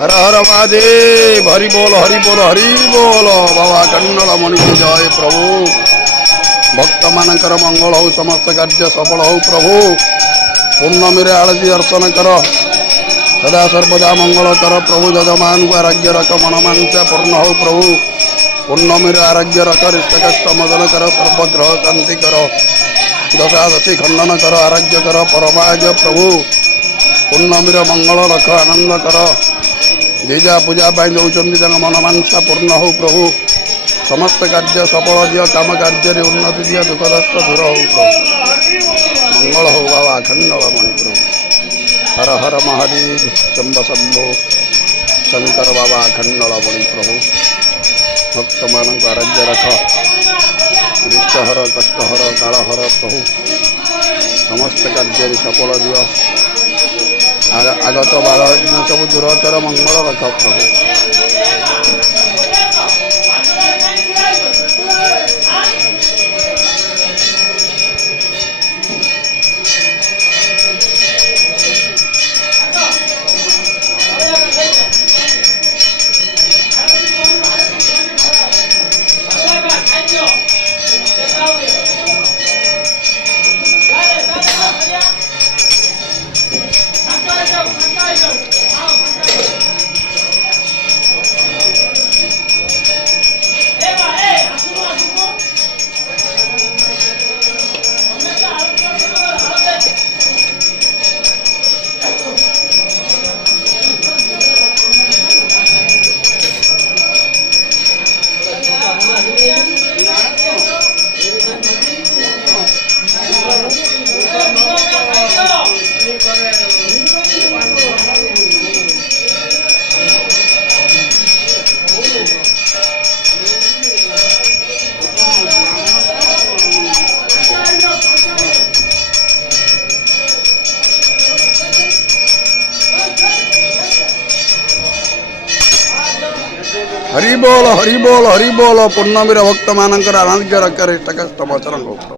हर हर महादेव हरि बोल हरि बोल हरि बोल बाबा कन्नड़ मणि की जय प्रभु भक्त मानकर मंगल हो समस्त कार्य सफल हो प्रभु पूर्णमी आलती दर्शन कर सदा सर्वदा मंगल कर प्रभु जजमान को आरोग्य रख मनमांसा पूर्ण हो प्रभु पूर्णमी आरोग्य रख इष्टकष्ट मदन कर सर्वग्रह शांति कर दशादशी खंडन कर आरोग्य कर परमाज प्रभु पूर्णमी मंगल रख आनंद कर दीजा पूजा दौरान मनमांसा पूर्ण हो प्रभु समस्त कार्य सफल दियो काम कार्य उन्नति दियो दुख दस्त दूर हो प्रभु मंगल हो बाबा अखंड मणि प्रभु हर हर महादेव शंभ शंभो शंकर बाबा अखंड मणि प्रभु भक्त मान आरोग्य रख रिष्टहर कष्टहर कालहर प्रभु समस्त कार्य सफल दियो आगत बाधा सब दूरतर मंगल रख प्रभु हरि बोल पूर्णमी भक्त मान आरोग्य रख इष्टकष्ट मोचन हो।